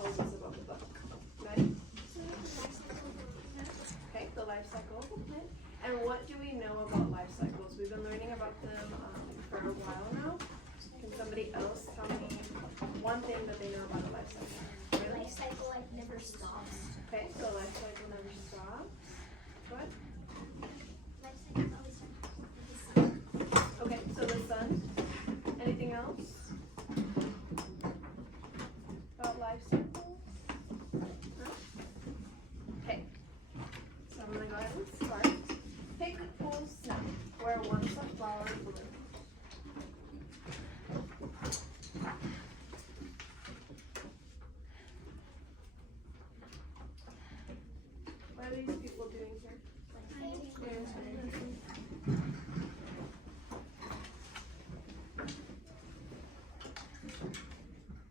tells us about the book. Ready? Okay, the life cycle of a plant. And what do we know about life cycles? We've been learning about them for a while now. Can somebody else tell me one thing that they know about a life cycle? Really? Life cycle like never stops. Okay, so life cycle never stops. What? Life cycle always starts with the sun. Okay, so the sun. Anything else about life cycles? No? Okay, so I'm gonna go ahead and start. Pick, pull, snap, where once a flower bloomed. What are these people doing here?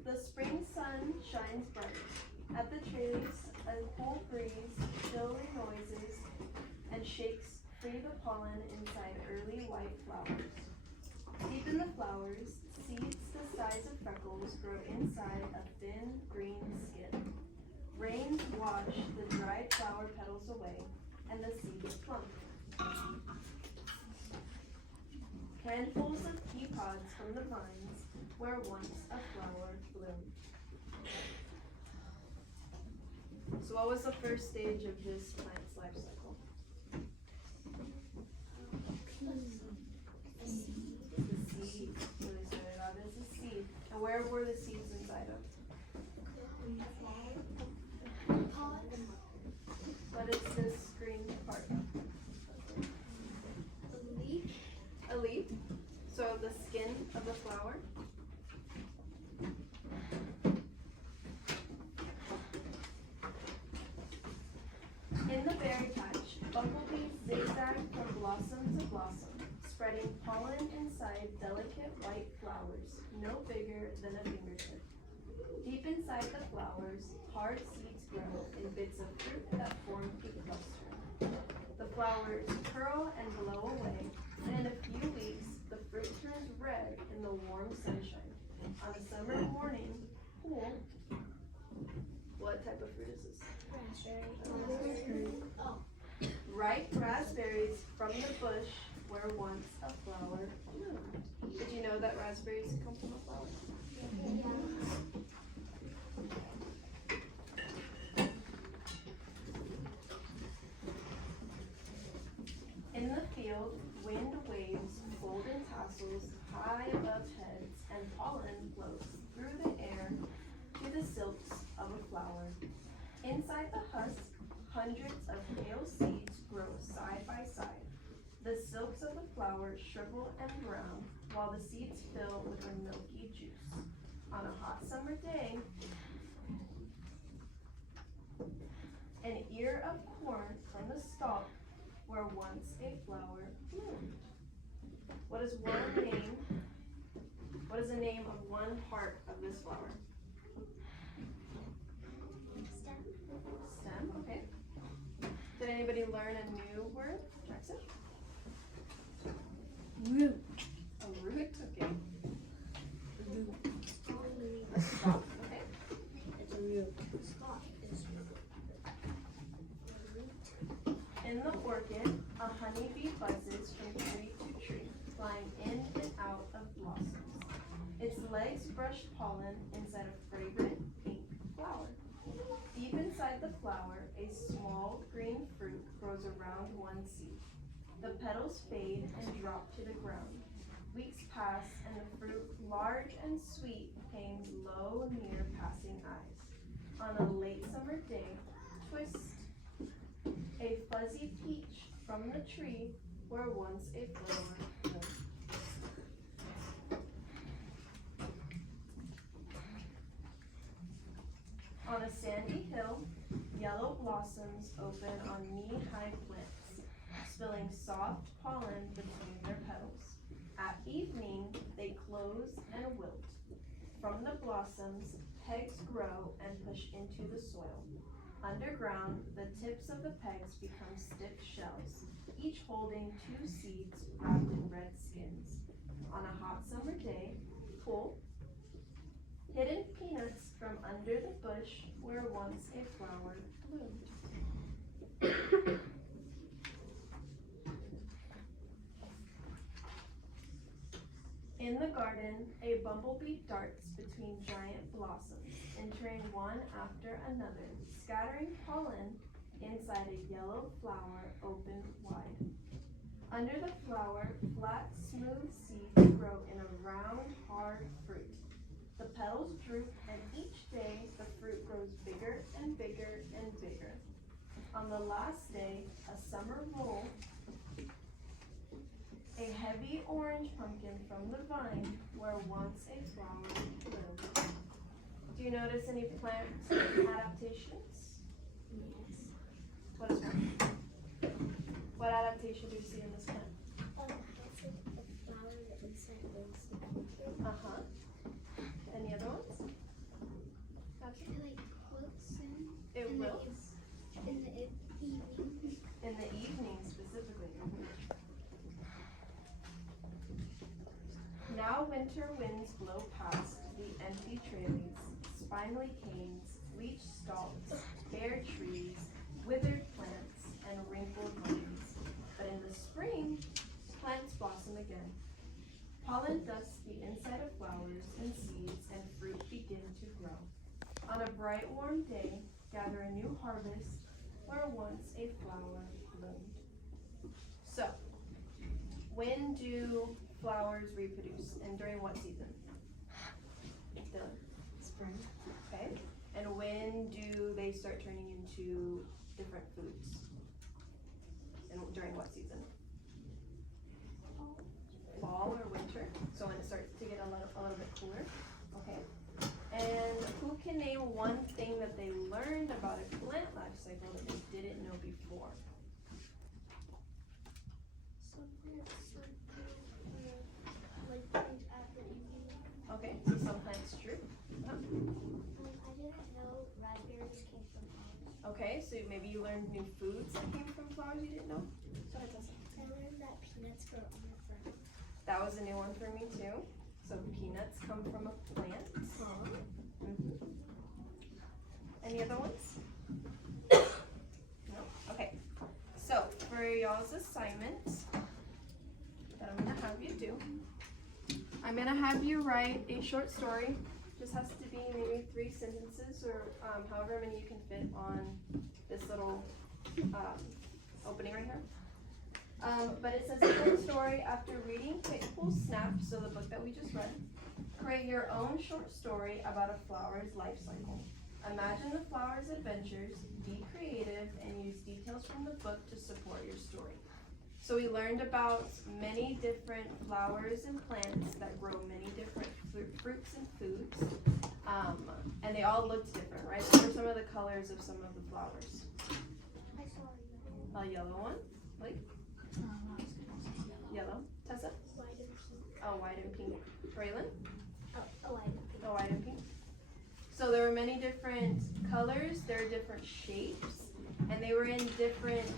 The spring sun shines bright. At the trees, a cool breeze, chilly noises, and shakes free the pollen inside early white flowers. Deep in the flowers, seeds the size of freckles grow inside a thin green skin. Rains wash the dried flower petals away, and the seeds plump. Handfuls of pea pods from the vines, where once a flower bloomed. So what was the first stage of this plant's life cycle? The seed. So they started out as a seed. And where were the seeds inside of? What is this green part? A leaf. So the skin of the flower. In the berry patch, bumblebees zigzag from blossom to blossom, spreading pollen inside delicate white flowers, no bigger than a fingertip. Deep inside the flowers, hard seeds grow in bits of fruit that form a cluster. The flowers curl and blow away, and in a few weeks, the fruit turns red in the warm sunshine. On a summer morning, cool. What type of fruit is this? Raspberry. Oh. Ripe raspberries from the bush where once a flower bloomed. Did you know that raspberries come from a flower? In the field, wind waves golden tassels high above heads, and pollen floats through the air to the silks of a flower. Inside the husk, hundreds of pale seeds grow side by side. The silks of the flower shrivel and brown, while the seeds fill with a milky juice. On a hot summer day, an ear of corn from the stalk where once a flower bloomed. What is the name of one part of this flower? Stem, okay. Did anybody learn a new word, Jackson? Root. A root, okay. Root. A stalk, okay. It's a root. Stalk is root. In the orchid, a honeybee buzzes from tree to tree, flying in and out of blossoms. Its legs brush pollen inside a fragrant pink flower. Deep inside the flower, a small green fruit grows around one seed. The petals fade and drop to the ground. Weeks pass and the fruit, large and sweet, hangs low near passing eyes. On a late summer day, twist a fuzzy peach from the tree where once a flower bloomed. On a sandy hill, yellow blossoms open on knee-high plants, spilling soft pollen between their petals. At evening, they close and wilt. From the blossoms, pegs grow and push into the soil. Underground, the tips of the pegs become stiff shells, each holding 2 seeds wrapped in red skins. On a hot summer day, pull, hidden peanuts from under the bush where once a flower bloomed. In the garden, a bumblebee darts between giant blossoms, entering one after another, scattering pollen inside a yellow flower open wide. Under the flower, flat, smooth seeds grow in a round, hard fruit. The petals droop, and each day the fruit grows bigger and bigger and bigger. On the last day, a summer roll, a heavy orange pumpkin from the vine where once a flower bloomed. Do you notice any plant adaptations? Yes. What is one? What adaptation do you see in this plant? That's like a flower that inside holds the pumpkin. Uh-huh. Any other ones? It like quilts in. It in the wilts? In the evening. In the evening specifically. Now winter winds blow past the empty trailies, spindly canes, bleached stalks, bare trees, withered plants, and wrinkled leaves. But in the spring, plants blossom again. Pollen dusts the inside of flowers and seeds, and fruit begin to grow. On a bright warm day, gather a new harvest where once a flower bloomed. So, when do flowers reproduce, and during what season? Dylan? Spring. Okay. And when do they start turning into different foods? And during what season? Fall or winter. So when it starts to get a little bit cooler. Okay. And who can name one thing that they learned about a plant life cycle that they didn't know before? Some plants like things after evening. Okay, so some plants droop. I didn't know raspberries came from flowers. Okay, so maybe you learned new foods that came from flowers you didn't know? Go ahead, Tessa. I learned that peanuts grow on a plant. That was a new one for me too. So peanuts come from a plant. Mm-hmm. Any other ones? No? Okay. So for y'all's assignment that I'm gonna have you do, I'm gonna have you write a short story. Just has to be maybe 3 sentences or however many you can fit on this little opening right here. But it says a short story after reading Pitbull Snap, so the book that we just read. Create your own short story about a flower's life cycle. Imagine the flower's adventures, be creative, and use details from the book to support your story. So we learned about many different flowers and plants that grow many different fruits and foods. And they all looked different, right? What are some of the colors of some of the flowers? I saw A yellow one, like yellow. Tessa? white and pink. Oh, white and pink. Braylon? Oh, white and pink. Oh, white and pink. So there were many different colors, there are different shapes, and they were in different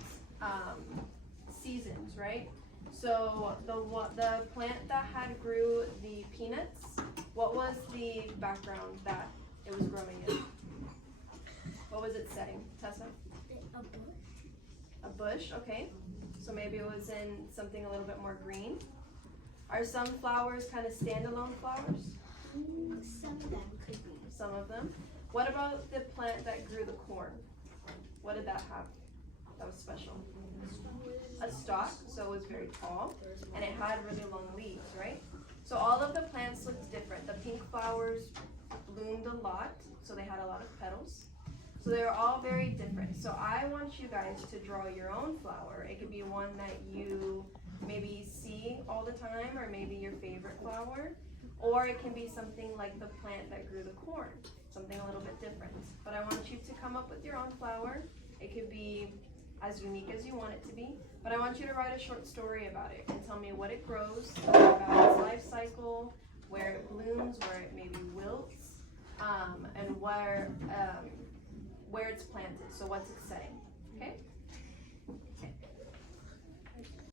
seasons, right? So the plant that had grew the peanuts, what was the background that it was growing in? What was it setting, Tessa? A bush. A bush, okay. So maybe it was in something a little bit more green. Are some flowers kind of standalone flowers? Some of them could be. Some of them. What about the plant that grew the corn? What did that have that was special? A stalk, so it was very tall, and it had really long leaves, right? So all of the plants looked different. The pink flowers bloomed a lot, so they had a lot of petals. So they were all very different. So I want you guys to draw your own flower. It could be one that you maybe see all the time, or maybe your favorite flower, or it can be something like the plant that grew the corn, something a little bit different. But I want you to come up with your own flower. It could be as unique as you want it to be, but I want you to write a short story about it and tell me what it grows, about its life cycle, where it blooms, where it maybe wilts, and where it's planted, so what's it setting, okay?